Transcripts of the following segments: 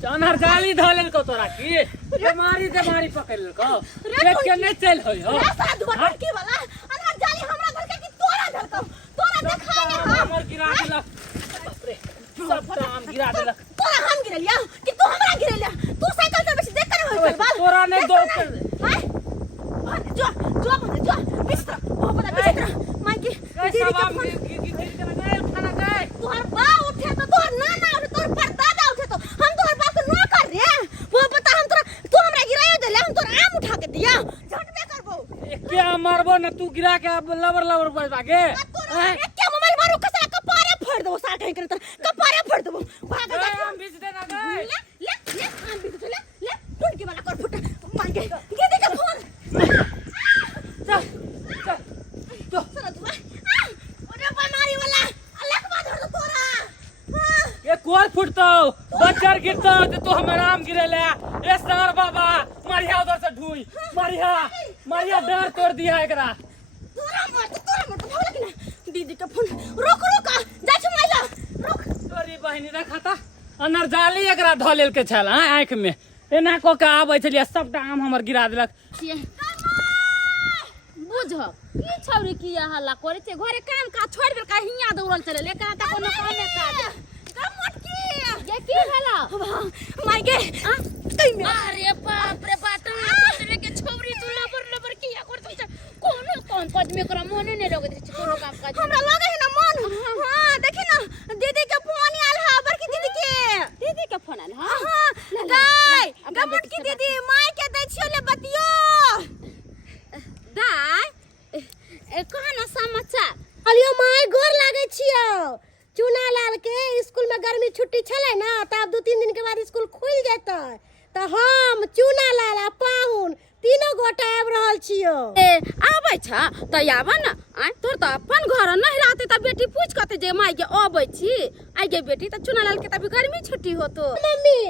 अनहर जाली धलेल को तोरा की बीमारी पकड़ ल को देख के नहीं चल होई हो साधु बटकी वाला अनहर जाली हमरा धर के कि तोरा धर को तोरा देखाय ने हमर गिरा देलक बाप रे सब काम गिरा देलक तोरा हम गिरलिया कि तू हमरा गिरलिया तू साइकिल से बैठ देख कर होई चल तोरा नहीं दो कर हां जो बिस्तर ओ बड़ा बिस्तर मां की दीदी के फोन की गए उठाना गए तोहर बा उठे तो तोहर नाना उठे तोहर परदादा उठे तो हम तोहर बाप को ना कर रे वो बता हम तोरा तू हमरा गिरायो देले हम तोर आम उठा के दिया झटबे करबो क्या मारबो न तू गिरा के लबर भागे क्या मोबाइल मारू कसा कपारे फोड़ दो साठ है करे कपारे फोड़ दो भाग जा हम बीच देना गए ले हम बीच ले फुटकी वाला कर फुट मार के दे के फोन चल तो सुन तू ओरे बनारी वाला अलग बात हो तोरा ये कोर फुटतो बच्चर गिरतो तो हम आराम गिरेले ए सर बाबा मारिया उधर से ढूई मारिया डर तोड़ दिया एकरा तोरा मत भाग कि ना दीदी का फोन रोक जा छ माइला रोक तोरी बहिनी रखाता अनर जाली एकरा धलेल के छल आंख में एना को के आबै छलिया सबटा आम हमर गिरा देलक बुझ की छौरी की हल्ला करे छे घरे काम का छोड़ दे का हिया दौड़ल चले ले का कोनो काम नहीं काज का मोटकी ये की हला माय के कई में अरे बाप रे बात तेरे के छौरी तू लबर किया कर तुम कौन पद में करा मन नहीं लगे छे कोनो काम काज हमरा लगे है ना मन हां देखी ना दीदी के फोन आल हा बड़की दीदी के फोन आल हां गाय का मोटकी दीदी माय के दै छियो ले बतियो दाई कहना समाचार अलियो माय गोर लागे छियो चुना लाल के स्कूल में गर्मी छुट्टी छले ना त अब 2-3 दिन के बाद स्कूल खुल जेतै त हम चुना लाल आ पाहुन तीनों गोटा आब रहल छियो ए आबै छ त आबा न आ तोर त अपन घर नहीं रहते त बेटी पूछ कते जे माय के आबै छी आइ गे बेटी त चुना लाल के त अभी गर्मी छुट्टी होतो मम्मी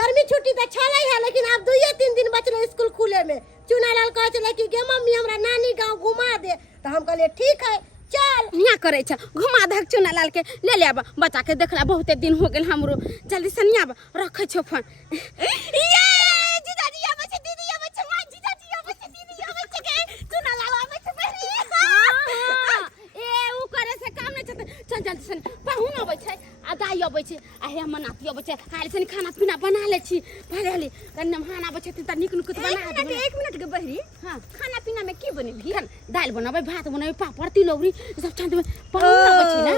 गर्मी छुट्टी त छले है लेकिन अब 2-3 दिन बचले स्कूल खुले में चुना लाल कहे छले कि गे मम्मी हमरा नानी गांव घुमा दे त हम कहले ठीक है चल निया करे छ घुमा धक चुना लाल के ले आबा बच्चा के देखला बहुते दिन हो गेल हमरो जल्दी से निया रखे छ फोन ये जीजाजी आबै छ दीदी आबै छ माय जीजाजी आबै छ दीदी आबै छ के चुना लाल आबै छ बहरी ए उ करे से काम नहीं चल जल्दी से पाहुन आबै छै आ दाई आबै छै आ हे हमर नाती आबै छै हाल से खाना पीना बना ले छी भरेली कन्ने हान आबै छै त निक निक बना दे 1 मिनट के बहरी हां खाना पीना में की बने भी दाल बनाबे भात बनाबे पापड़ तिलौरी सब छान देबे पाहुन आबै छै ना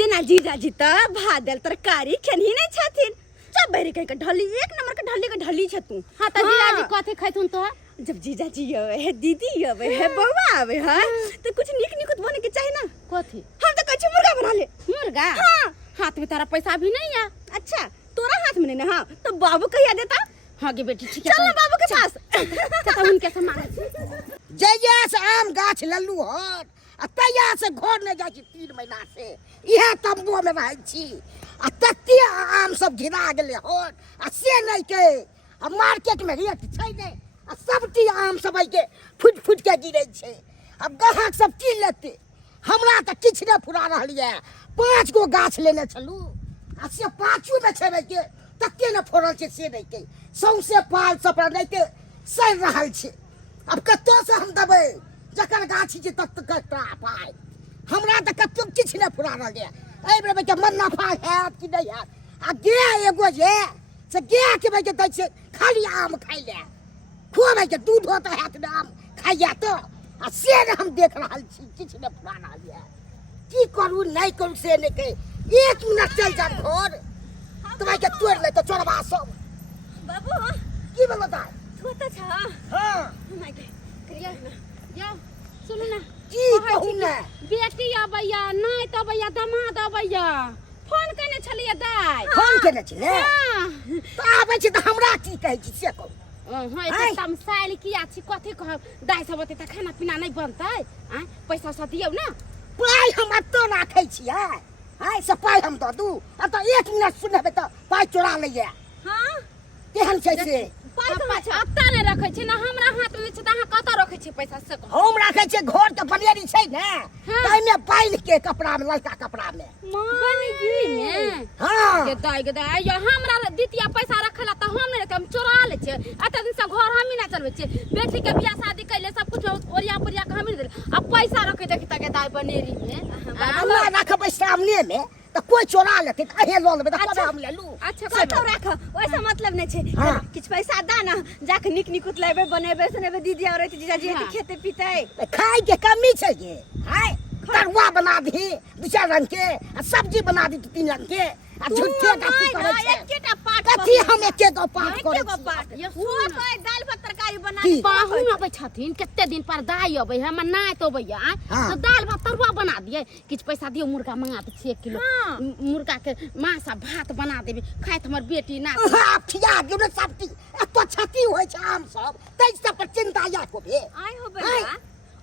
जेना जीजाजी त भात दाल तरकारी खनही नहीं छथिन सब बहरी कह के ढली एक नंबर के ढली छ तू हां त जीजाजी कथि खैथुन तो जब जीजाजी आवे है दीदी आवे है बउवा आवे है तो कुछ निक बने के चाहिए ना कथि हम तो कच्ची मुर्गा बना ले मुर्गा हां हाथ में तारा पैसा भी नहीं है अच्छा तोरा हाथ में नहीं ना हां तो बाबू कहिया देता हां गे बेटी ठीक है चल बाबू के पास तो उनके सामान जइया से आम गाछ लल्लू हर आ तैया से घर ने जाइ छी 3 महीना से इहे तंबू में रहै छी आ तत्ते आम सब घिरा गेले हर आ से नहीं के आ मार्केट में रेट छै ने आ सबटी आम सब के फुट के गिरै छै अब ग्राहक सब की लेते हमरा त किछ ने फुरा रहल ये 5 गो गाछ लेने छलू आ से पाँचू में छेबे के तत्ते ने फोड़ल छै से नहीं के सौंसे पाल सब नहीं के सड़ रहल छै अब कत्तो से हम देबै जकर गाछी छै तत कटा पाय हमरा त कत्तो किछ ने फुरा रहल ये एहि बेर के मन नफा हैत कि नहीं हैत आ गे एगो जे से गे के भाई के दै छै खाली आम खाइ ले खुआबै के दूध होता हैत ने आम खाइया तो आ से ने हम देख रहल छी किछ ने फुरा रहल ये की करू नहीं करू से नहीं के 1 मिनट चल जा घर तुम्हारे के तोड़ ले तो चोरबा सब बाबू की बोलता छोटा छ हां माय के करिया ना या सुन ना की कहू ने बेटी आबैया नहीं त आबैया दामाद आबैया फोन कने छलिए दाई फोन केने छले हां त आबै छी त हमरा की कहै छी से कहू हां एते तमसाइल किया छी कथि कह दाई सब ओते त खाना पीना नहीं बनतै आ पैसा सा दियौ ना पाई हम तो राखै छियै हाय से पाई हम दऽ दू आ त 1 मिनट सुनबे त पाई चोरा लइए हां केहन छै से पाई कहाँ छ अत्ता नहीं रखै छी ना हमरा हाथ में छै त अहाँ कत रखै छी पैसा से कह हम राखै छियै घर के बनेरी छै ने हाँ। ताई में पाई के कपड़ा में लड़का कपड़ा में बनेगी में हां के दाई या हमरा दितिया पैसा रखला छे बेटी के बियाह शादी कैले सब कुछ ओरिया पुरिया के हम दे अब पैसा रखे देखी तके दाई बनेरी में अल्लाह रखबै सामने में तो कोई चोरा लेते कहे लो लेबे तो अच्छा। हम ले लू अच्छा से तो राख वैसा मतलब नहीं छे हाँ। किछ पैसा दा ना जाके निक निक उतलेबे बनेबे सुनेबे दीदी और जीजाजी हाँ। खेते पीते खाए के कमी छै ये हाय तरुआ बना दी दू चार रंग के आ सब्जी बना दी तीन रंग के आ झूठे का की करे छै एकेटा पाठ कथी हम एके दो पाठ करे एके छी पाठ ये वो सुन। तो दाल भात तरकारी बना की? के पाहुन अबै छथिन कते दिन पर दाई अबै हमर नाय तो अबैया हाँ। तो दाल भात तरुआ बना दिए किछ पैसा दियो मुर्गा मंगा दे 1 किलो हाँ। मुर्गा के मांस आ भात बना देबे खाइत हमर बेटी ना हां फिया दियो ने सब चीज एतो क्षति होय छै आम सब तै सब पर चिंता या को भे आइ हो आइ। बेटा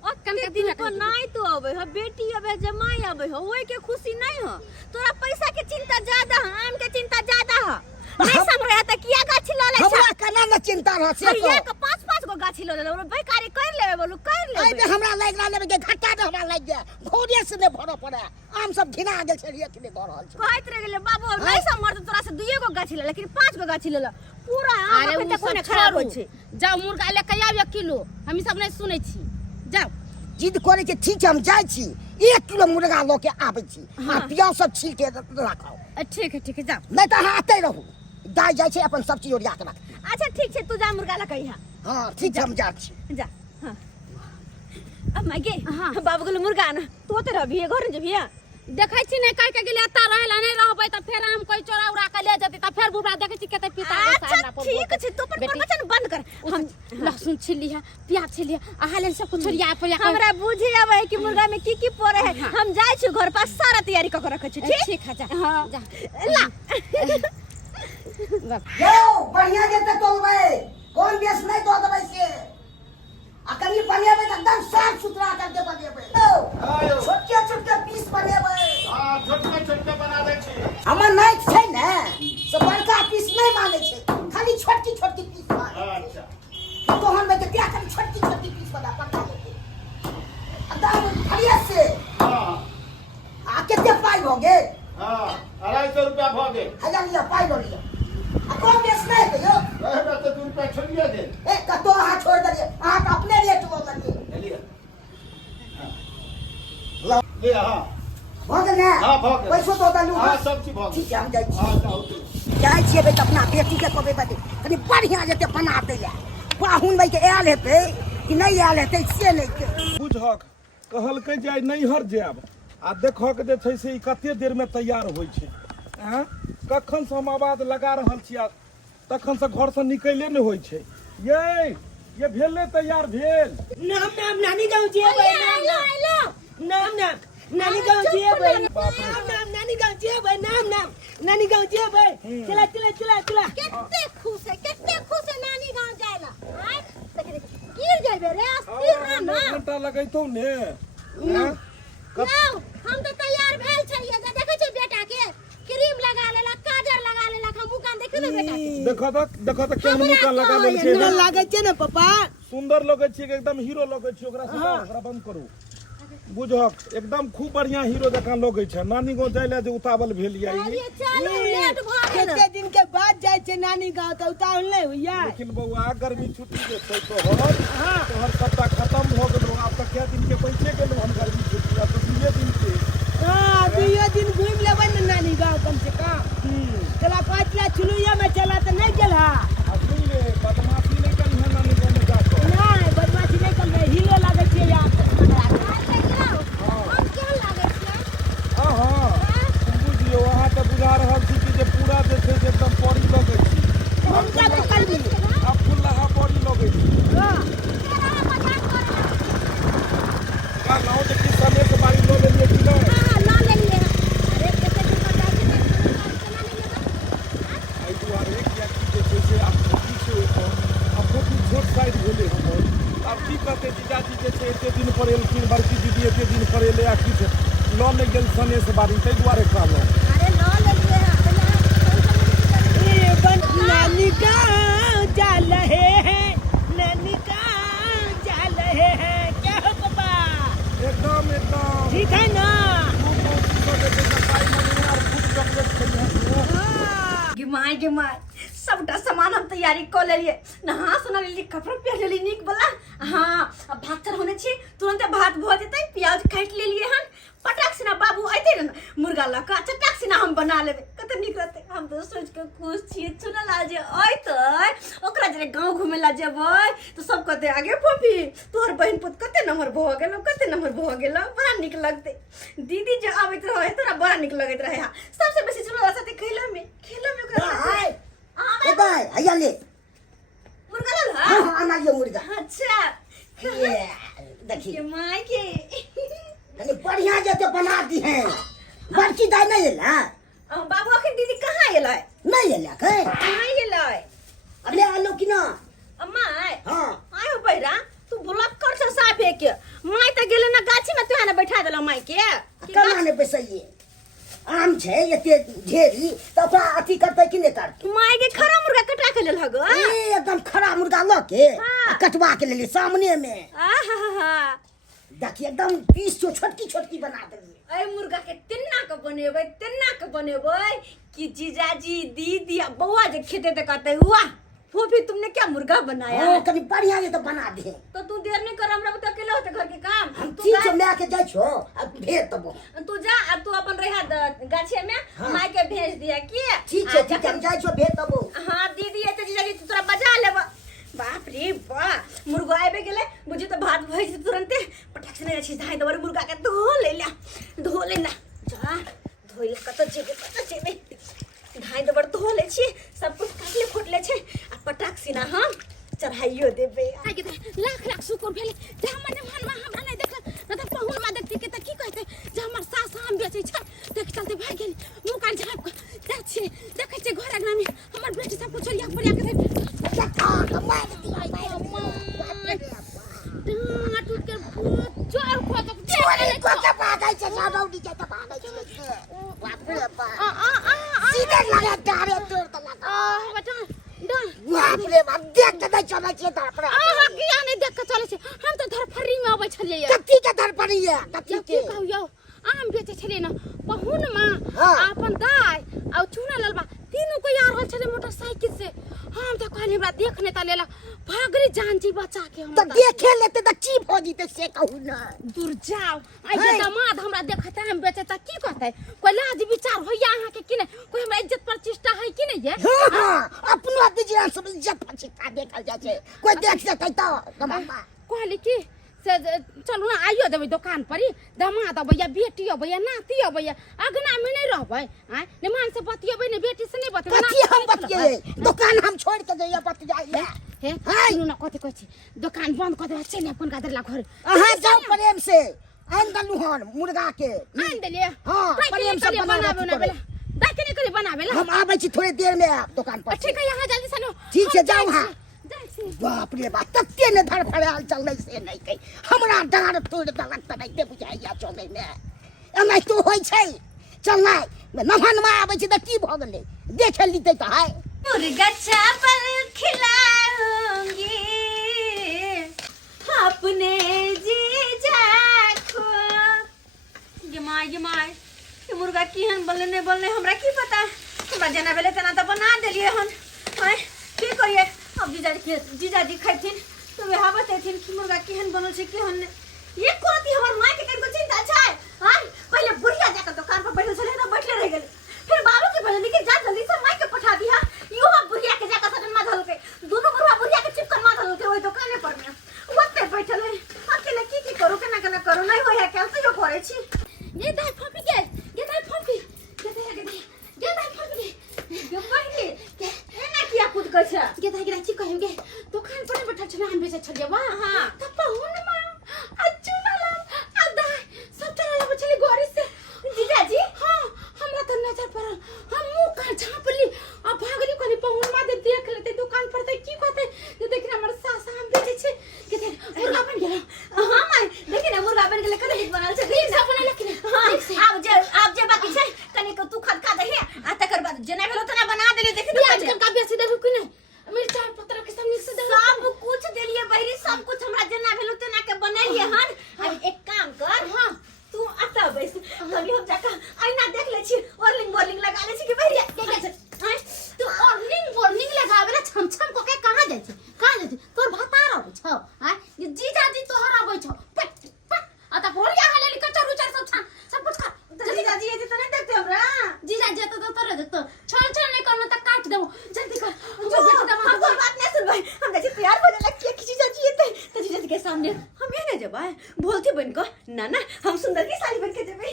और कनके दिन को नाई तो अबे हो बेटी अबे जमाई अबे हो ओए के खुशी नहीं हो तोरा पैसा के चिंता ज्यादा है आम के चिंता ज्यादा है नहीं समझ त किया गाछ ल ले हमरा कना न चिंता रह से तो एक 5-5 गो गाछ ल ले बेकारी कर लेबे बोलू कर आई लेबे बे हमरा लाग लेबे के घाटा दे हमरा लाग गया घोड़े से ने भरो पड़े आम सब घिना गेल छै एक ने भर रहल छै कहत रह गेले बाबू नहीं समझ तोरा से 2 गो गाछ ले लेकिन 5 गो गाछ ले पूरा आम अरे अपन उ कोने सब खराब छोड़ू होय छै जाओ मुर्गा लेके आब 1 किलो हम सब नहीं सुनै छी जाओ जिद करे के ठीक छै हम जाय छी 1 किलो मुर्गा ल के आबै छी आ हाँ। प्याज सब छील के राखौ ठीक है जाओ नहीं तो अहाँ आते रहू दाय जाय छै अपन सब चीज ओरिया के राख अच्छा ठीक छै तू जा मुर्गा ला कहिया हां ठीक छै हम जा छी जा हां अब मैं गे हाँ। बाबू के मुर्गा ना तो तेरा भी घर जे भी देखै छी नहीं कह के गेले एता रहला नहीं रहबै त फेर हम कोई चोरा उड़ा के ले जति त फेर बुबा देखै छी कते पिता अच्छा ठीक छै तू पर बचन बंद कर हम लहसुन छिली है प्याज छिली है आहाले सब कुछ छोड़िया पर हमरा बुझे आवे कि मुर्गा में की पड़े है हम जाय छी घर पास सारा तैयारी क के रखे छी ठीक है जा हां जा ला यो बढ़िया देते तोलबै कौन बेस नहीं दो दबै से आ कनी बनेबै त एकदम साफ सुथरा करके बनेबै छोटे छोटे पीस बनेबै हाँ छोटका छोटका बना दे छी हमर नहीं छै ने से बड़का पीस नहीं माने छै खाली छोटकी छोटकी पीस माने अच्छा तो हम में के क्या खाली छोटकी छोटकी पीस बना पड़ता है एकदम बढ़िया से हाँ आ केते पाई हो गे हाँ 250 रुपया भ गेल हजार लिया पाई लो लिया आ कौन बेस नहीं है यो रहबे तो 2 रुपया छोड़िए दे ए कतो हाथ छोड़ दलिए आ तो अपने रेट लो लगे ले ले हाँ भ गेल ने हाँ, भ गेल। पैसो तो दलू हाँ सब चीज भ ठीक गेल है हम जाई छी हाँ जाओ तू। जाय छियै बे त अपना बेटी के कहबै बदे कनी बढ़िया जेते बना दे ले पाहुन भाई के आयल हेतै कि नहीं आयल हेतै से नहीं के बुझक कहलकै जे आइ नैहर जायब आ देखक जे छै से ई कते देर में तैयार होइ छै हैं कखन से हम आवाज लगा रहल छी आ तखन से घर से निकले नहीं होइ छै ये भेले तैयार भेल नाम नाम नानी गाँव जेबै नाम नाम नानी गाँव जेबै नाम नाम नानी गाँव जेबै नाम नाम नानी गाँव जेबै चला चला चला चला केते खुश है नानी गांव जायला आय देख गिर जाबे रे अस्थिर ना एक घंटा लगैतौ ने हैं? लाओ हम तो तैयार भेल छलिए जे देखै छी बेटा के क्रीम लगा लेला काजर लगा लेला हम मुकान देखबे बेटा के देखो त केहन मुका लगा लेल छै हमरा लागै छै ने पापा सुंदर लगै छै एकदम हीरो लगै छै ओकरा से ओकरा बंद करू बुझक एकदम खूब बढ़िया हीरो जकां लगै छै नानी गाँव जाय ले जे उतावल भेल या अरे चलो लेट भ गेल कते दिन के बाद जाइ छै नानी गाँव त उतावल नहीं होइया लेकिन बउआ गर्मी छुट्टी जे छै तोहर सबटा खत्म भ गेलो आब तक कै दिन के पैसे गेलो हम गर्मी छुट्टी आब तो 2 दिन के हां 2 दिन घूम लेबै ने नानी गाँव कम से कम चला 5 लाख चुलुइया में चला त नहीं गेल हा अब सुन ले बदमाशी नहीं करी है नानी गाँव में जाकर नहीं बदमाशी नहीं कर रहे हीरो लागै छै यार हम केहन लागै छियै हाँ बुझियो अहाँ तऽ बुझा रहल छी कि जे पूरा जे छै से एकदम परी लगै छी हम क्या कर ली आब फूल लगा परी लगै छी हां का गाँव जे कि समय के बारी लऽ लेलियै कि नहि हां ना लेलिए अरे केते दिन पर जाके केना नहीं लेबा एहि दुआरे कियाकि जे छै से आब छोटी छै आब बहुत छोट साइज भेलै हमर आब की कहतै जीजाजी जे छै एते दिन पर एलखिन बड़की दीदी एते दिन पर एलै आ किछु लऽ नहि गेल सनेश बारी ताहि दुआरे कहलहुँ अरे ना लेलिए ए बन नानी गाँव जा रहे हैं नानी गाँव जा रहे हैं क्या हो पापा एकदम ठीक है ना गिमाय सबटा सामान हम तैयारी कर लेलिए, नहा सोना लेलिए, कपड़ा पहन लेलिए नीक वाला। हाँ अब भात चढ़ौने छी, तुरंत भात भ जेतै, प्याज काट लेलिए हन, पटाक सिना बाबू अइते न मुर्गा लऽ कऽ चटाक सिना हम बना लेबै, कते नीक रहतै। हम तो सोच के खुश छियै, चुनल आ जे अइतै ओकरा जे गाँव घुमै ला जेबै तो सब कहते आगे पपी तोहर बहन पुत कते नम्हर भऽ गेलौ, कते नम्हर भऽ गेलौ, बड़ा नीक लगतै। दीदी जे आबैत रहै तोरा बड़ा नीक लगैत रहै। सबसे बेसी चुनल साथे खेलऽ में ओकरा हाय साथे। ए भाई हैया ले मुर्गा ला हां हां आना ये मुर्गा। अच्छा ये देखिए के माय के कनी बढ़िया जते बना दी है। बड़की दाई नहीं एला बाबू अखन दीदी कहाँ एलै? नहीं एला के कहाँ एलै? अरे आलो कि ना अम्मा हां आयो बैरा तू ब्लॉक कर छ साफे के माय त गेले ना गाछी में तू आने बैठा देला माय के कना ने बैसइए आम छे एते ढेरी त ओकरा अथी करतै कि ने करतै। माय के खरा मुर्गा कटा के लेल हगो ए एकदम खरा मुर्गा ल के हाँ। कटवा के लेली सामने में। आहा देखिए एकदम पीस छोटकी छोटकी बना देलिए। ए मुर्गा के तिन्ना के बनेबै कि जीजाजी दीदी आ बौआ जे खेते त कहते वाह फूफी तुमने क्या मुर्गा बनाया हां कनी बढ़िया जे तो बना दे। तो तू देर नहीं कर, हमरा तो अकेले होते घर के काम। हम तू ठीक मैं के जाय छो अब भेज दबो। तू जा अब तू अपन रहा गाछे में हाँ। माय के भेज दिया की ठीक है ठीक है हम जाय छो भेज दबो। हाँ दीदी एते जीजाजी तू तोरा बजा लेबा। बाप रे वाह मुर्गा आबे गेले बुझी तो भात भइस तुरंते पटाक से नहीं छी धाई दबर मुर्गा के धो ले जा धोइला कत जेबे धाई दबर धो ले छी, सब कुछ काटले खोटले छे आ पटाक सिना हम चढ़ाइयो देबे। आगे लाख लाख शुक्र भेले जे हमर मनवा हमरा नहीं देखल, न त पहुन मा देखती के त की कहते जे हमर सास आम बेचै छै देख चलते भाग गेल मुंह कान झाप जा छी देखै छै घर अंगना में हमर बेटी सब कुछ लिया पड़िया के टूट के जोर खो तो को के भागै छै साडौडी के त भागै छै। बाप रे बाप सीधे लगा डारे तोड़ त लगा बटा डर बाप रे बाप देख के नहीं चलै छै बाप रे। किया नहीं देख के चले छै, हम तो धरफरी में आबै छलिए कथी के धर पड़ी है कथी की के कहू यौ आम बेचे छलिए न पहुन मां हाँ। अपन दाई और चूना ललबा तीनों को यार हल छले मोटरसाइकिल से। हम तो कहले हमरा देखने त लेला भागरी जान जी बचा के हम तो देखे लेते त की हो जीते से कहू ना। दूर जाओ आई जे दामाद हमरा देखत हम बेचे त की कहते कोई लाज विचार होया अहाँ के कि नहीं, कोई हमरा इज्जत प्रतिष्ठा है कि नहीं है? हां हां अपनो दिजिया सब इज्जत प्रतिष्ठा देखल जाय छै, कोई देख सकै त कमामा कहली कि से चलू ना आइयो देबै दुकान पर ही दामाद अबैया बेटी अबैया नाती अबैया अगना में नहीं रहबै आय ने मान से बतियेबै ने बेटी से नहीं बतियेबै कथी हम बतिये दुकान हम छोड़ के जइया बतियाइए। हे हाय। सुनू ना कथी कहै छी दुकान बंद कर दे चल अपन गादर ला घर अहाँ जाओ प्रेम से आन दलु हन मुर्गा के आन देलिए हाँ, प्रेम से बनावे दाई के नहीं बनावे ला हम आबै छी थोड़े देर में आप दुकान पर। ठीक है यहाँ जल्दी चलो ठीक छै जाओ हां। जाई छी बाप रे बाप तत्ते ने धर फड़ाल चलै से नहीं कही हमरा डांड तोड़ देलक त नहीं बुझाइया चलै में एना तो होय छै चलनाइ नहन में आबै छी त की भ गेलै देखे लीते त है मुर्गा चावल खिलाऊंगी अपने जीजा को। ये माय ये मुर्गा की हन बोलने नहीं बोलने हमरा की पता, हमरा जना बेले तना त बना देलिए हन। हाय की करिए अब जीजाजी खैथिन तो वे बतेथिन कि मुर्गा केहन बनल छै केहन ये कोती हमर माय के कनको चिंता छै। हाय पहले बुढ़िया जाकर दुकान पर बैठल छले ना बैठले रह गेल, फिर बाबू के बोलली कि जा जल्दी से माय के पठा दिया यो बुढ़िया के जाकर सदन में धल के दोनों मुर्गा बुढ़िया के चिपकन में धल के ओई दुकाने पर में ओते बैठल है अकेले की करू केना करू नहीं होय है कैसे जो करे छी। ये दाई फपी ये दाई फपी ये दाई फपी यो पहले के एना किया कूद कर छ ये दाई की कहेंगे दुकान पर बैठल छले हम बेचे छलिए वाह हां त पहुन मां अच्छू ना आ दाई सब चला ला बचली गोरी से जीजाजी। हां हमरा त नजर पड़ल हम मुंह का झाप ली आ भागली कोनी पहुन मां दे देख लेते दुकान पर त की कहते जे देखि हमर सास हम बेचे छे के दे मुर्गा बन गेल। हां माय देखि ना मुर्गा बन गेल कते नीक बनल छै ठीक से बना लेकिन हां अब जे बाकी छै कनी को तू खदका दही आ तकर बाद जेना भेलो तना बना देले देखि प्याज कनका बेसी देबू कि नहीं मिर्चा पत्ता के सब मिक्स दे सब कुछ देलिए बहिरी सब कुछ हमरा जेना सामने हम ये नहीं जब बोलते बन को ना ना हम सुंदर की साड़ी बन के जबे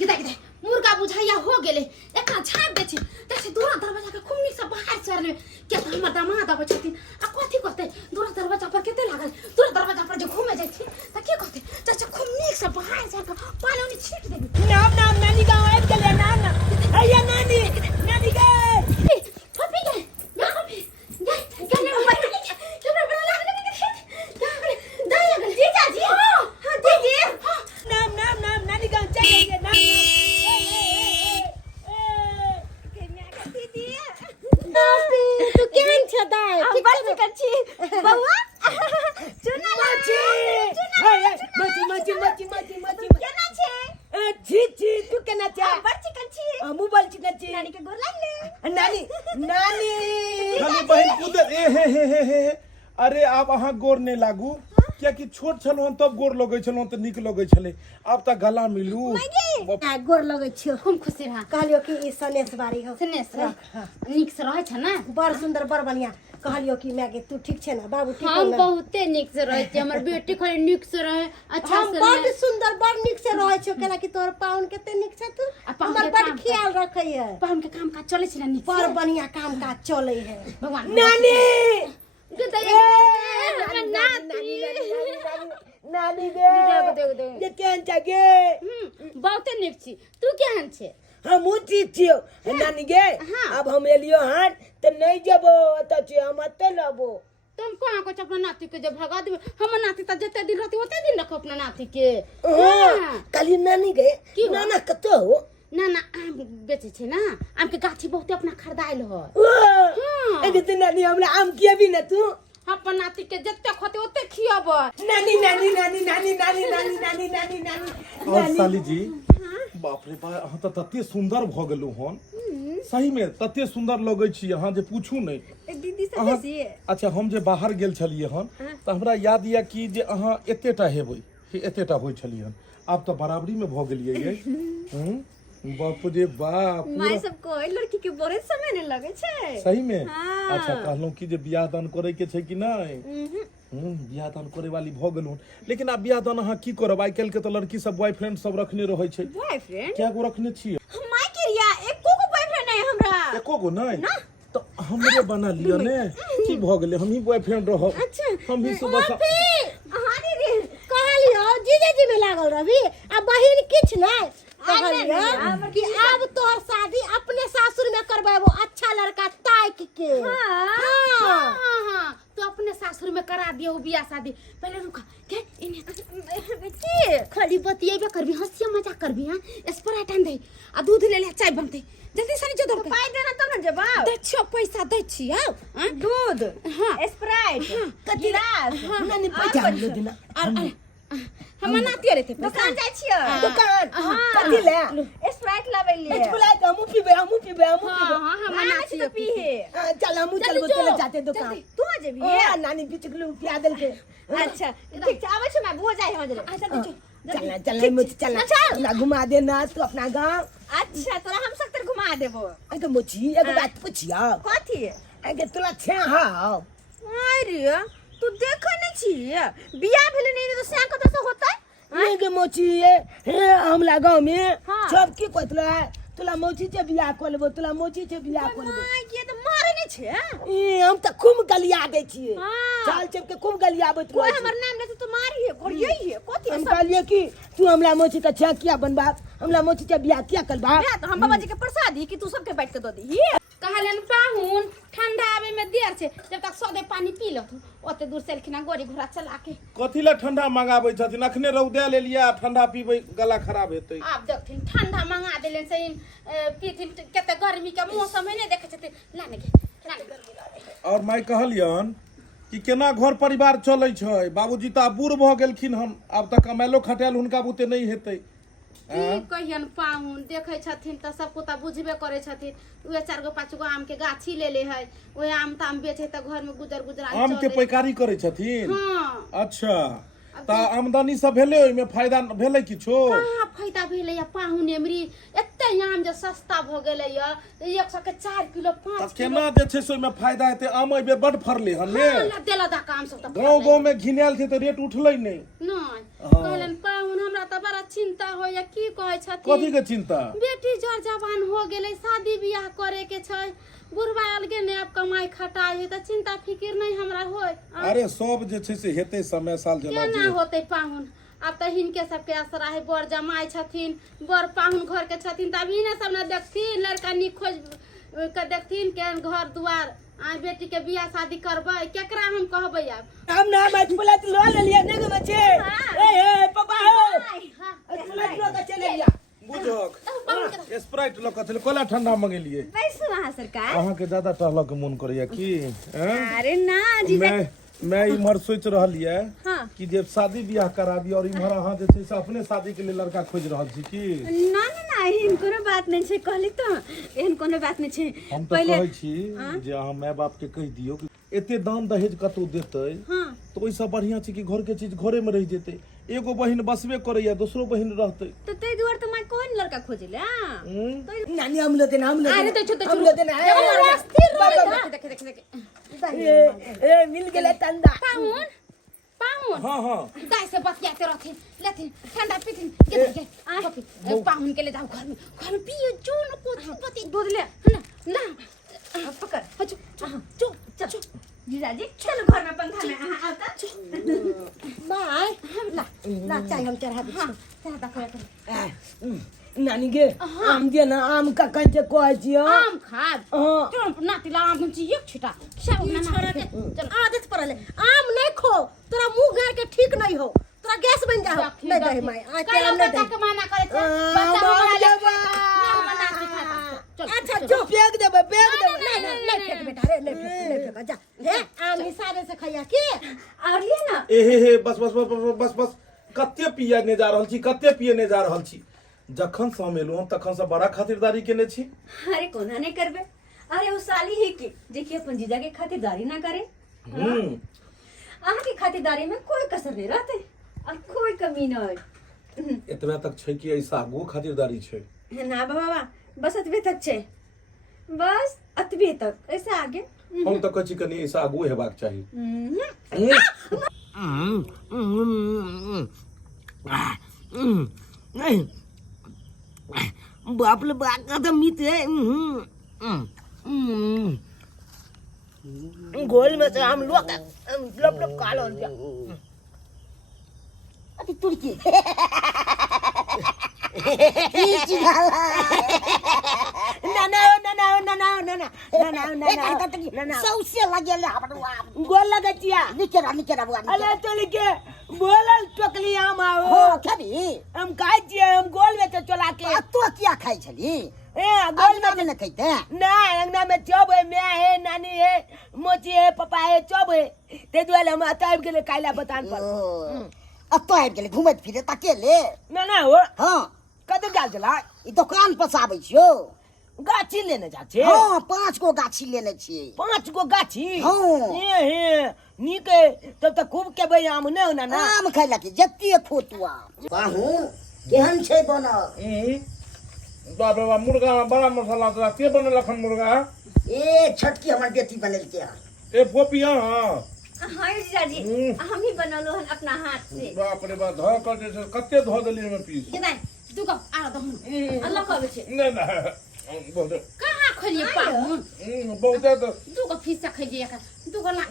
गिदा गिदा मुर्गा बुझाइया हो गेले एका झाप दे छी तसे दूरा दरवाजा के खूब निक से बाहर चरले के त हमर दामाद आबै छथिन आ कथि करते दूरा दरवाजा पर केते लागल दूरा दरवाजा पर जे घूमे जाइ छी त के करते चाचा खूब निक से बाहर जाके पालौनी छीट देबी नाम नाम नानी गाँव आबि गेलै नाम नाम हैया नानी नानी गे पपी गे ना पपी गे गले ऊपर केना बना लागले के दई लगल जीजा जी हां दीदी नाम नाम नाम नानी गाँव चल गए नाम तू केहन छ दाय हम बस कर छी बउआ चुना माची माची माची माची माची माची केना छे छी छी तू केना छ हम बस कर छी हमू बोल छी ना छी नानी के गोर लागले नानी नानी खाली बहन कूदे हे अरे आप अहाँ गोर नहीं लागू क्या कि छोट छलहुँ तब गोर लगे छलहुँ तो निक लगे छले अब तक गला मिलू आ गोर लगै छियो खूब खुशी रहा कहलियो कि ई सनेश बारी हो सनेश निक से रहै छ ना बड़ सुंदर बड़ बढ़िया कहलियो कि मैं के तू ठीक छै ना बाबू ठीक हम है बहुते निक से रहै छी हमर बेटी खाली निक से रहे अच्छा हम से बड़ रहे सुंदर बड़ निक से रहै छियो केला कि तोर पाउन केते निक छै तू आ पाहुन हमर के बड़ काम ख्याल रखै है पर हमके काम काज चले छी ना निक बड़ बढ़िया काम काज चलै है भगवान नानी नानी गे ये केहन छ गे बहुते निक छी तू केहन छे हमू ठीक छियो नानी गे अब हम एलियो हन त नहीं जबो त छी हम अते लबो तुम कहाँ को अपना नाती के जब भगा देबे हमर नाती त जते दिन रहती ओते दिन रखो अपना नाती के काली नानी गे की हो? नाना कतो हो ना ना आम बेचे छे ना आम के गाछी बहुते अपना खरदाइल हो ए तो नानी हमरा आम किया भी ना तू अपन नाती के जते खोते ओते खियाब नानी नानी नानी नानी नानी नानी नानी नानी नानी और साली जी बाप रे बाप अहाँ तो तते सुंदर भ गेलु हन सही में तते सुंदर लगे छी अहाँ जे पूछू नहीं दीदी से अहाँ बेसी अच्छा हम जे बाहर गेल छलिए हन त हमरा याद या कि जे अहाँ एतेटा हेबै एतेटा होय छलिए हन आब तो बराबरी में भ गेलिए ये बाप रे बाप माय सब कोई लड़की के बोरे समय नहीं लगे छे सही में हाँ। अच्छा कहलौं कि जे बियाह दान करे के छै कि नहीं बियाह दान करे वाली भ गेलहुँ लेकिन आब बियाह दान अहाँ की करब आइ काल्हि के तो लड़की सब बॉयफ्रेंड सब रखने रहे छै बॉयफ्रेंड क्या गो रखने छियै माय के रिया एको को बॉयफ्रेंड नहीं हमरा एको गो नहीं तो हमरे बना लियो ने की भ गेलै हम ही बॉयफ्रेंड रहब हम ही सुबह हां दीदी कहलियो जीजाजी में लागल रवि आ बहिन किछ नहीं कहलियो कि अब तोर शादी अपने सासुर में करबाबो अच्छा लड़का ताक के हां तो अपने सासुर में करा दियो बियाह शादी पहले रुका के इने की खाली बतियेबे करबी हंसिया मजाक करबी हां स्प्राइट आन दे आ दूध ले ले चाय बनते जल्दी से नीचे दौड़ पाई देना तब ना जवाब दे छियो पैसा दे छियो दूध हां स्प्राइट गिलास नानी पैसा ले देना हम नाती रे थे दुकान जाय छियो दुकान कथि ले स्प्राइट लाबै ले बुलाए त हमू पीबे हमू पीबे हमू पीबे हां हम नाती तो पी है चल हमू चलबो चले जाते दुकान तू आ जेबी ओ नानी बिचकलू पिया देल के अच्छा ठीक छै आबै छै मैं भो जाय हो जरे अच्छा चल चल मुझे चल ना घुमा देना तू अपना गांव अच्छा तोरा हम सकतर घुमा देबो अगे मुझी एगो बात पूछिया कथि अगे तोला छे हां अरे तू देखै नै छी बियाह भेले नै तो से कत से होतै नहीं गे मोची हे हमला गांव में हाँ। सब की कहतला तोला मोची से बियाह कर लेबो तोला मोची से बियाह कर लेबो माय के तो मारे नै छै ई हम त खूब गलिया दै छियै हाँ। चाल चल के खूब गलियाबत कोई रहै हमर नाम लेते तो मारी है कोई यही है कथि हम सब कहलिए कि तू हमला मोची का छा किया बनबा हमला मोची से बियाह किया करबा या तो हम बाबा जी के प्रसादी कि तू सबके बैठ के दो दी कहलन पाहुन ठंडा आवे में देर छे जब तक सौदे पानी पी लो ओते दूर से लखना गोरी घोड़ा चला के कथि ला ठंडा मंगाबै छथिन अखने रौदे ले लिया ठंडा पीबै गला खराब हेतै आप देखथिन ठंडा मंगा देले से पीथिन केते गर्मी के मौसम है नै देखे छथिन लाने के और मैं कहलियन कि केना घर परिवार चलै छै बाबूजी त बूढ़ भ गेलखिन हन आब त कमालो खटाल हुनका बुते नहीं हेतै की कहियन पाहुन देखे छथिन त सब को त बुझबे करे छथिन उहे 4 गो 5 गो आम के गाछी लेले है ओहे आम ताम बेचे त घर में गुजर गुजरान आम के पैकारी करे छथिन हां अच्छा ता आमदनी सब भेले ओइ में फायदा भेले किछो कहाँ फायदा भेलै या पाहुन एमरी एते आम जे सस्ता भ गेलै या 100 के 4 किलो 5 ता किलो केना जे छै से ओइ में फायदा हेते आम एबे बड फरले हन ने देला दा काम सब त गांव में घिनायल छै त रेट उठलै नै नहीं कहलन पाहुन हमरा त बड़ा चिंता होय की कहै छथिन कथि के चिंता बेटी जर जवान हो गेलै शादी बियाह करे के छै बुढ़वा अलगे ने अब कमाई खटाई है त चिंता फिकिर नहीं हमरा होय अरे सब जे छै से हेते समय साल जना केना होते पाहुन अब त हिनके सबके आसरा है बर जमाई छथिन बर पाहुन घर के छथिन तब इने सब न देखथिन लड़का नी खोज के देखथिन के घर दुआर आ बेटी के बियाह शादी करबै केकरा हम कहबै अब हम ना मैं बोला तो लो ले लिया ने बच्चे ए पापा हो बोला तो का चले लिया बुझक स्प्राइट ल के चले कोला ठंडा मंगेलिए पैसा वहाँ सरकार अहाँ के ज्यादा टहल के मन करैया की हैं अरे ना जीजा मैं इमहर सोच रहलिए हाँ। कि जब शादी ब्याह करा दी और इमहर अहाँ जे छै से अपने शादी के लिए लड़का खोज रहल छी की ना ना ना एहन कोनो बात नहीं छै कहली तो एहन कोनो बात नहीं छै हम तो कहै छी जे अहाँ माय बाप के कह दियौ कि एते दान दहेज कतौ देतै हाँ तो ओइसे बढ़िया छै कि घर के चीज घरे में रह जेतै एगो बहिन बसबे करैया दूसरो बहिन रहतै तो तै दुआर तो मैं कोन लड़का खोजिले नानी हम लोग देना अरे तो छोटे हम लोग देना देख देख देख ए मिल गेले तंदा पाहुन पाहुन हां हां गाय से बतियाते रहथिन लेथिन ठंडा पीथिन के पाहुन के ले जाओ घर में पियो जो न को पति दूध ले ना पकड़ चो चो चो जीजाजी चलो घर में पंखा में आहा आता माय ना चाय हम चढ़ा दी चाहता खोया नानी गे आम दे ना आम का कंचे कोइ छियो आम खाद हां तुम नातिला आम छी एक छिटा सब ना छोड़ के चल आदत पड़ले आम नहीं खो तोरा मुंह गार के ठीक नहीं हो तोरा गैस बन जा नहीं दे माय आ के हम नहीं दे के माना करे छै बच्चा हमारा ना बना सिखाता चल अच्छा जो फेंक देबे नहीं फेंक बेटा रे नहीं फेंक जा हे आम हिसाबे से खैया की और लिए ना ए बस बस बस बस बस बस कते पिए ने जा रहल छी कते पिए ने जा रहल छी जखन से हम एलहुँ तखन से बड़ा खातिरदारी केने छी अरे कोना नहीं करबे अरे वो साली है कि देखिए अपन जीजा के खातिरदारी ना करे अहाँ के खातिरदारी में कोई कसर नहीं रहते और कोई कमी नहीं एतबे तक छै कि ऐसा आगू खातिरदारी छै ना बाबा बस अतबे तक छे बस अतबे तक ऐसा आगे हम तो कहै छी कनी ऐसा आगू हेबाक चाही बाप रे बाप का तो मीत है गोल में से हम लोग लब लब कालो दिया अति तुर्की ना सौसे लगेले हमरा गोल लगे चिया निकेरा बुआ अरे चल के बोलल टोकली हम आओ हो खबी हम खाइ छियै हम गोल में चला के तो क्या खाइ छली ए गोल में न खैते ना अंगना में चब है मैं है नानी है मोची है पापा है चब है ते दुआरे हम आताब गेले काइला बतान पर अतो आबि गेले घुमैत फिरैत अकेले ना हो हाँ कत गेल छला ई दुकान पर से आबै छियो गाछी लेने जा छे हाँ 5 गो गाछी लेने छियै 5 गो गाछी हाँ। हे नीक है तब तक खूब के भाई आम ने ना आम खैला के जत्ते खोतुआ बाहू केहन छै बनल बाप रे बाप मुर्गा बड़ा मसाला तोरा के बनल अखन मुर्गा ए छोटकी हमर बेटी बनेलकै हन ए फोपिया हां हाँ जीजाजी हम ही बनलो हन अपना हाथ से बाप रे बाप ध कर दे कते ध देली में पीस के दाई तू को आ दहु अल्लाह कहबे छै नहीं बहुत कहाँ खोलिए पाहुन बहुत तो तू को फीस खइए का तू को ना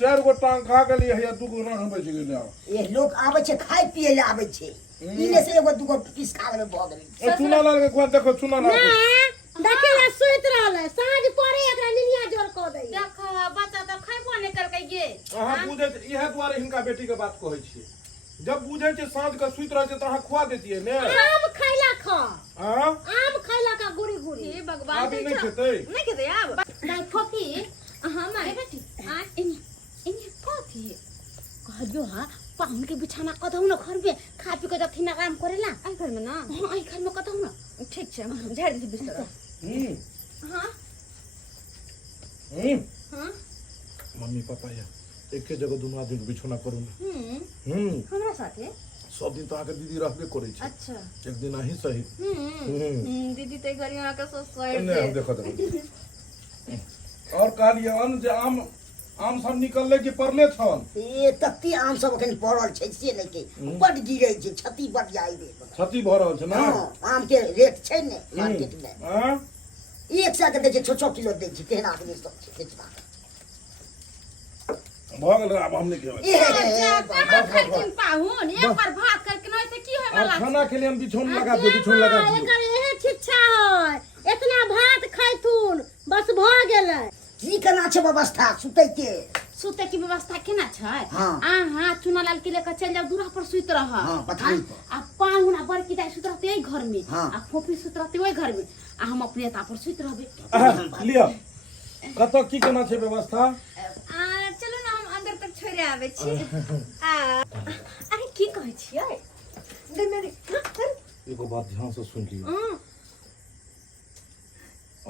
4 गो टांग खा गेली है 2 गो ना बच गेल ए लोग आबै छै खाइ पिए ले आबै छै इने से एगो दूगो पीस खा लेबे भ गेलै ए चुना लाल के कोन देखो चुना लाल देखे ना सुइत रहले साँझ पड़े एकरा निनिया जोर क दै देख बच्चा तो खइबो नहीं करके गे अहाँ बुझे इहे दुआरे हिनका बेटी के बात कहै छी जब बुझे छै साँझ के सुइत रहे छै त अहाँ खुआ देतिए ने आम खैला खा हां आम खैला का गुरी गुरी हे भगवान आदमी नहीं खेतै नहीं कहते अब दाई फोफी हम आए बेटी आ इन फोफी कहलियो हां पाहुन के बिछाना कदौ न घर में खा पी के जथिन आराम करेला आई घर में ना हां आई घर में कदौ न ठीक छे हम झाड़ दी बिस्तर हां हम्म हां मम्मी पापा या एके जगह दोनों आदमी के बिछौना करू हमरा साथे सब दिन तो आके दीदी रहबे करे छै अच्छा एक दिन आही सही दीदी ते घरी आके सो नहीं हम देखो और कहलिए अन जे आम सब निकलले कि पड़ले छन ए तत्ती आम सब अखन पड़ल छै से नहीं के बड गिरै छै क्षति बड जाई दे क्षति भ रहल छै ना हाँ, आम के रेट छै ने मार्केट में हां 100 के दै छै 6 किलो दै छै केहन आदमी सब छै बेचबा भ गेल अब हमने के पाहुन एक बार भात करके नहीं से की होय अब वाला खाना के लिए हम बिछौन लगा दियो बिछौन लगा दियो एकर एहे शिक्षा है इतना भात खैथुन बस भ गेलै की केना छै व्यवस्था सुतै के सुते की व्यवस्था केना छै हाँ। आहा चुनालाल के लेकर चल जाओ दूरा पर सुत रह हाँ, पथारी पर। आ पाहुन आ बड़की दाई सुत रहते घर में हाँ। आ फोफी सुत रहते ओई घर में आ हम अपने ता पर सुत रहबे लिया कत की केना छै व्यवस्था चलो ना हम अंदर तक छोड़े आवे छी अरे की कहै छियै दे मेरी एगो बात ध्यान से सुन लियो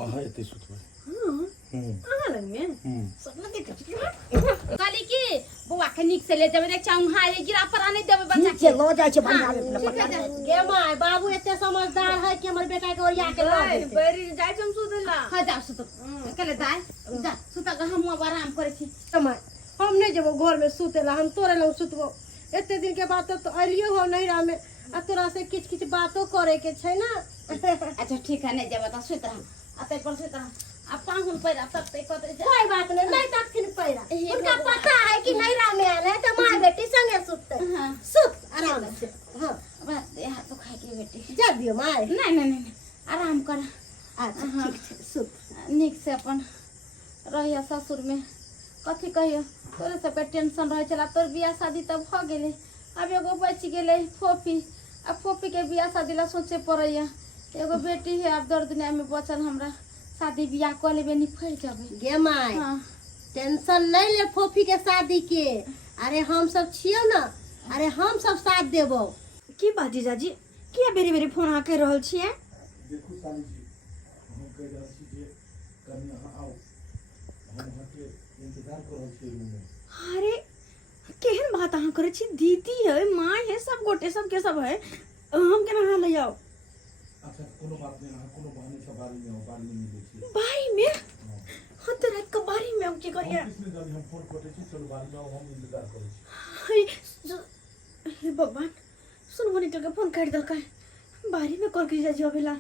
अहाँ एते सुतबै अहाँ लग में सपना देख काली की बुआ के निक से ले जाबे रे चौंहारे गिरा पर आने देबे बच्चा ठीक छै लो जाइ छै बढ़िया ले गे माय बाबू एते समझदार है कि हमर बेटा के ओरिया के ला के देतै। बड़ी जाय हम सुतला हां जा सुत कले दाई जा सुत के हम आराम करे छी समय हम नहीं जेबो घर में सुतेला हम तोरे लग सुतबो एते दिन के बाद तो अलियो हो नैरा में आ तोरा से किछ किछ बातो करे के छै ना अच्छा ठीक है नहीं जेबा त सुत रह आते पर सुत रह आ पाहुन पैरा तब ते कत कोई बात नहीं तक फिर पैरा उनका पता है कि नैरा में आले तो माय बेटी संगे सुतते हां सुत आराम से हां बस यहाँ तो खाए की बेटी जा दियो माय नहीं आराम कर अच्छा ठीक छै सुत निक से अपन रहिया ससुर में कथी कहियो तोरे सबके टेंशन रहे चला तोर बियाह शादी तब भ गेले अब एगो बच गेले फोफी अब फोफी के बियाह शादी ला सोचे पड़ैया एगो बेटी है अब दर्द दुनिया में बचल हमरा शादी बियाह कर लेबे निफर जाबे गे माय हाँ टेंशन नहीं ले फोफी के शादी के अरे हम सब छियो ना अरे हम सब साथ देबो की बात जीजाजी किया बेरी बेरी फोन आके रहल छियै देखू साली जी हम कह रहल छी जे कनी अहाँ आओ हम अहाँ के इंतजार कर रहल छी रूम में अरे केहन बात अहाँ करे छी दीदी है माँ है सब गोटे सब के सब है हम केना अहाँ ले आओ अच्छा कोनो बात नहीं अहाँ कोनो बहाने से बारी में आओ बारी में मिले छी बारी में हम तो रात के बारी में हम की करिए किसने जानी हम फोन करते छी चलो बारी में आओ हम इंतजार करै छी हे भगवान सुनबो निकल के फोन काट दलका बारी में कर के जा जो बेला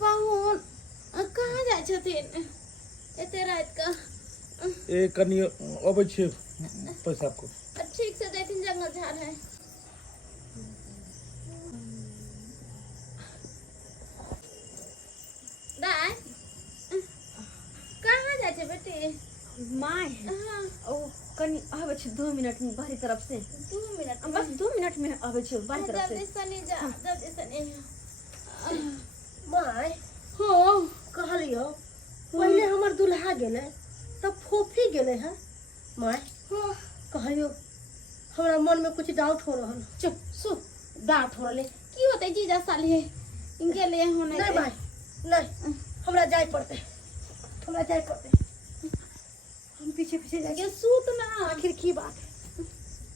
पाहुन कहाँ जाय छथिन एते रात का ए कनी अबै छै पैसा को ठीक से देथिन जंगल झाड़ है दाई कहाँ जाय छे बेटी माय हाँ ओ कनी आवे छै 2 मिनट में बाहरी तरफ से 2 मिनट बस 2 मिनट में आवे छै बाहरी तरफ जल्दी से सनी जा जल्दी सनी माय हो कहलियो पहले हमर दुल्हा गेले तब फोफी गेले है माय हो कहलियो हमरा मन में कुछ डाउट हो रहल चुप सु डांट हो रले की होते जीजा साली है इनके लिए होने नहीं माय नहीं हमरा जाय पड़ते हम पीछे पीछे जाके के सूत ना आखिर की बात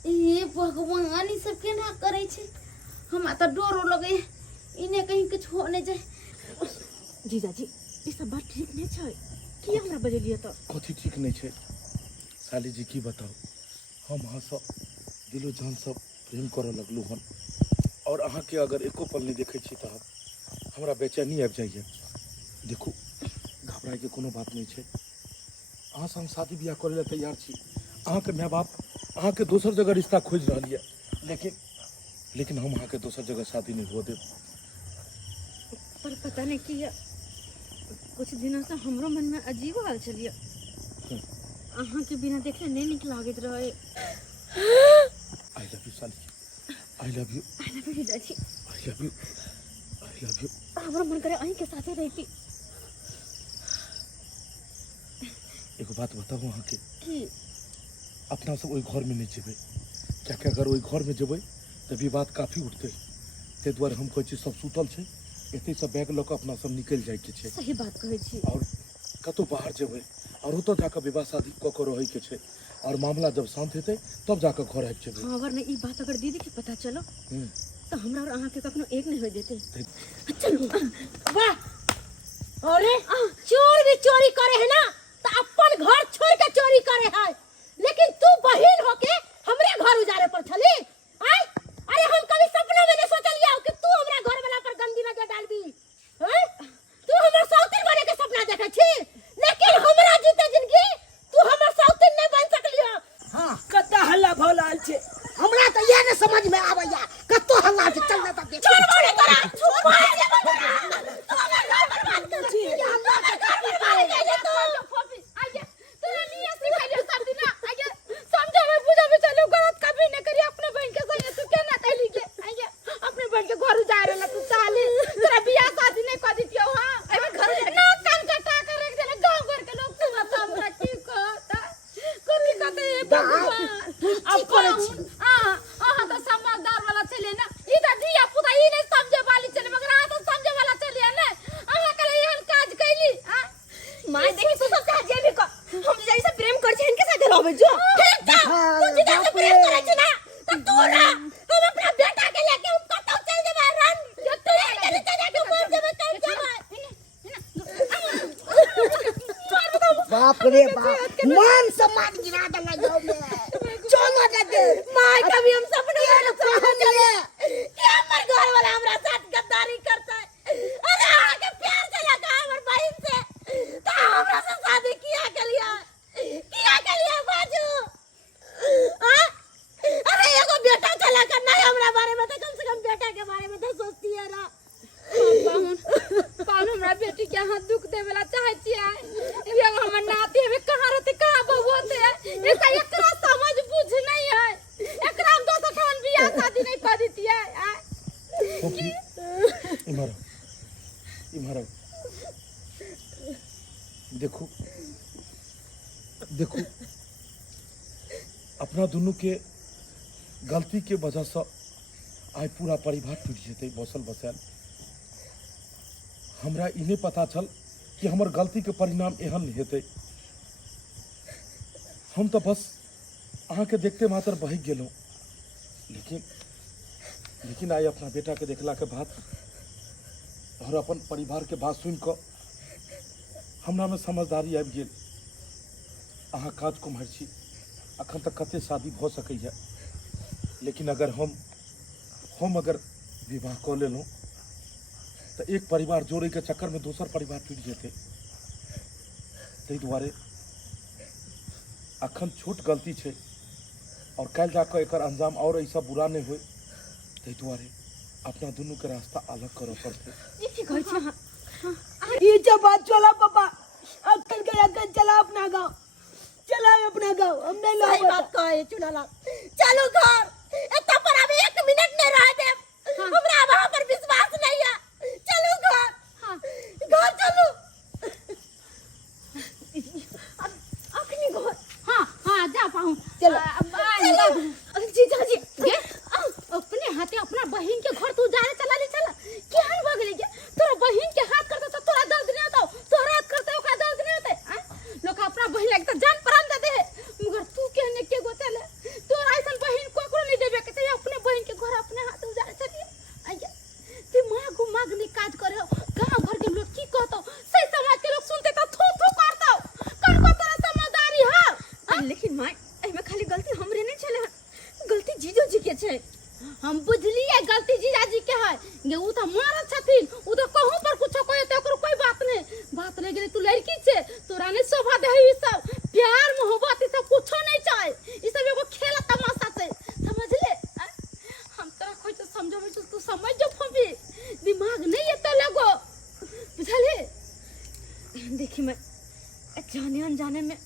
है ये भगवान ई सब केना करे छे हम त डरो लगे इने कहीं कुछ होने जाए जीजाजी ई सब बात ठीक नहीं छै की हमरा बजलिए तो कथी ठीक नहीं छै साली जी की बताओ हम अहाँ सब दिलो जान सब प्रेम करे लगलू हन और अहाँ के अगर एको पल नहीं देखे छी तो हमरा बेचैनी आबि जाइए देखू घबराए के कोनो बात नहीं छै अहाँ से हम शादी बियाह करे ला तैयार छी अहाँ के माय बाप अहाँ के दोसर जगह रिश्ता खोज रहल है लेकिन हम अहाँ के दोसर जगह शादी नहीं हो देब पर पता नहीं किया कुछ दिनों से हमरो मन में अजीब हाल चलिए अहाँ के बिना देखले नहीं निक लागत रहे आई लव यू साली I love you I love you जीजाजी I love you I love you हमरा मन करे अहीं के साथे रहती एगो बात बताओ अहाँ के की अपना सब ओहि घर में नहीं जेबै क्या अगर ओहि घर में जेबै तऽ विवाद काफी उठतै ताहि दुआरे हम कहै छी सब सुतल छै एते सब बैग लऽ कऽ अपना सब निकलि जाए के छै सही बात कहै छी और कतो बाहर जेबै और तो जाकर विवाह शादी क के रहे के छै और मामला जब शांत हेतै तब जाकर घर आबि जेबै। हाँ अगर नहीं बात अगर दीदी के पता चलो तो हमरा और अहाँ के कखनो एक नहीं हो देते। चलो वाह, अरे चोर भी चोरी करे है ना तो अपन घर छोड़ के चोरी करे है, लेकिन तू बहिन होके हमरे घर उजारे पर छली। आय अरे हम कभी सपना में नहीं सोचलिया कि तू हमरा घर वाला पर गंदी नजर डालबी। हैं तू हमर सौतीन बने के सपना देखे छी, लेकिन हमरा जीते जिंदगी तू हमर सौतीन नहीं बन सकलिया। हाँ कत्ता हल्ला भौलाल छे। हमरा तो ये नहीं समझ में आवैया कतो हल्ला से चल जाता देख चल बोले तोरा तू मार दे तोरा, तू हमर घर बर्बाद कर दी। हमरा के घर बर्बाद कर दे तू। फोफी आगे तोरा लिए सिखाइले सब दिन आगे समझा में बुझा में चलो गलत कभी न करी अपने बहन के संग तू केना कहली के आगे अपने बहन के घर जा रहला तू चाले तोरा बियाह शादी नहीं कर दितियो। हां एबे घर ना कान कटा कर रख देले गांव घर के लोग तू बता हमरा की कहता कभी कहते भगवान अब करे छी। हां तो समझदार वाला चले ना ई त दिया पुता ई नहीं समझे वाली चले मगर आ तो समझे वाला चले ना अहाँ के एहन काज कैली। हां माय देखी तू सब कहा जे भी हम जैसे प्रेम कर छै इनके साथ रहबे जो ठीक था, तू जिदा से प्रेम करे छी ना तो तू ना हम अपना बेटा के लेके हम कतौ चल जेबे रन तू के चले के मर जेबे चल जेबे। बाप रे बाप मान सम्मान गिरा देला गांव में। चलो दे दे माय कभी हम सपने में न सोचलिए कि हमर घर वाला हमरा साथ गद्दारी करता है। अरे आके प्यार से लगा हमर बहन से तो हमरा से शादी किया के लिए बाजू। हां अरे एगो बेटा चला कर नहीं हमरा बारे में तो कम से कम बेटा के बारे में तो सोचती है ना। पाउन हमरा बेटी के हाथ दुख देवेला चाहे छियै ये हमर नाती हमें कहां रहते कहां बहुते है ऐसा एकरा समझ बुझ नहीं है एकरा हम दोसर ठन बियाह शादी नहीं कर दितियै। इमर देखो देखो अपना दोनों के गलती के वजह से आज पूरा परिवार टूट जेते बसल बसल। हमरा इ नहीं पता चल कि हमर गलती के परिणाम एहन हेते। हम तो बस अहाँ के देखते मात्र बहि गेलौं, लेकिन आई अपना बेटा के देखला के बाद और अपन परिवार के बात सुन कर हमरा में समझदारी आबि गेल। अहाँ काज कुमार छी, अखन तक कते शादी भ सकैया, लेकिन अगर हम अगर विवाह कऽ लेलहुँ तो एक परिवार जोड़े के चक्कर में दोसर परिवार टूट जेते। ताहि दुआरे अखन छोट गलती छै और कल जाकर एकर अंजाम और ऐसा बुरा नहीं होए। ताहि दुआरे अपना दोनों के रास्ता अलग करे पड़ते। ई की कहै छी ये जो बात चला पापा अक्कल के अक्कल चला अपना गांव चला अपना गांव हम नहीं सही लाओ बात कहे चुनालाल। चलो घर एता पर अभी 1 मिनट नहीं रह दे। हमरा वहां पर विश्वास नहीं है। चलो घर। हां घर चलो। अखनी घर हां हां जा पाऊं चलो जीजा जी ये अपने हाथे अपना बहन के घर तू जाने चला ले चला केहन भ गेली के तोरा बहन के हाथ करते तो तोरा दर्द नहीं होता तोरा करते ओकरा दर्द नहीं होते। लोग अपना बहन एक तो जान प्राण दे दे मगर तू कहने के गो चले तोरा ऐसन बहन कोकरो नहीं देबे के चाहिए। अपने बहन के घर अपने हाथ उजारे चलिए आइए दिमाग उमाग नहीं काज करे गांव घर के लोग की कहतो सही समाज के लोग सुनते तो थू थू करतो कर को तोरा समझदारी है। लेकिन माय एमे खाली गलती हमरे नहीं छले गलती जीजो जी के छै। हम बुझलिए गलती जीजा जी के है ये उ तो मारल छथिन उ तो कहूं पर कुछ कहे तो ओकर कोई बात नहीं गेले तू लड़की छे तोरा ने शोभा दे ई सब प्यार मोहब्बत ई सब कुछो नहीं चाहे ई सब एगो खेल तमाशा छै समझ ले। हम तोरा कोई तो समझावे छ तू समझ जो फबी दिमाग नहीं है तो लगो बुझले। देखी मैं जाने अनजाने में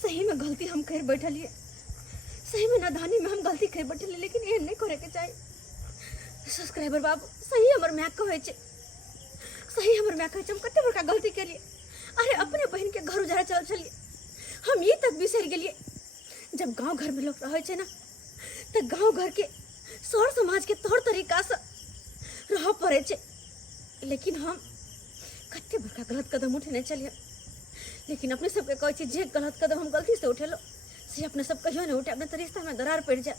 सही में गलती हम कर बैठलिए सही में नादानी में हम गलती कर बैठलिए लेकिन ये नहीं करे के चाहिए। सब्सक्राइबर बाबू सही हमर मैक कहै छै सही हमर मैक कहै छै हम कते बड़का गलती केलिए। अरे अपने बहन के घर उजारे चल चलिए हम ये तक बिसर गेलिए जब गांव घर में लोग रहे छै ना तो गांव घर के सौर समाज के तौर तरीका से रह पड़े छै। लेकिन हम कते बड़का गलत कदम उठेने चलिए लेकिन अपने सबके कोई चीज जे गलत कदम हम गलती से उठेलो से अपने सब कहियो नहीं उठे अपने तो रिश्ता में दरार पड़ जाए।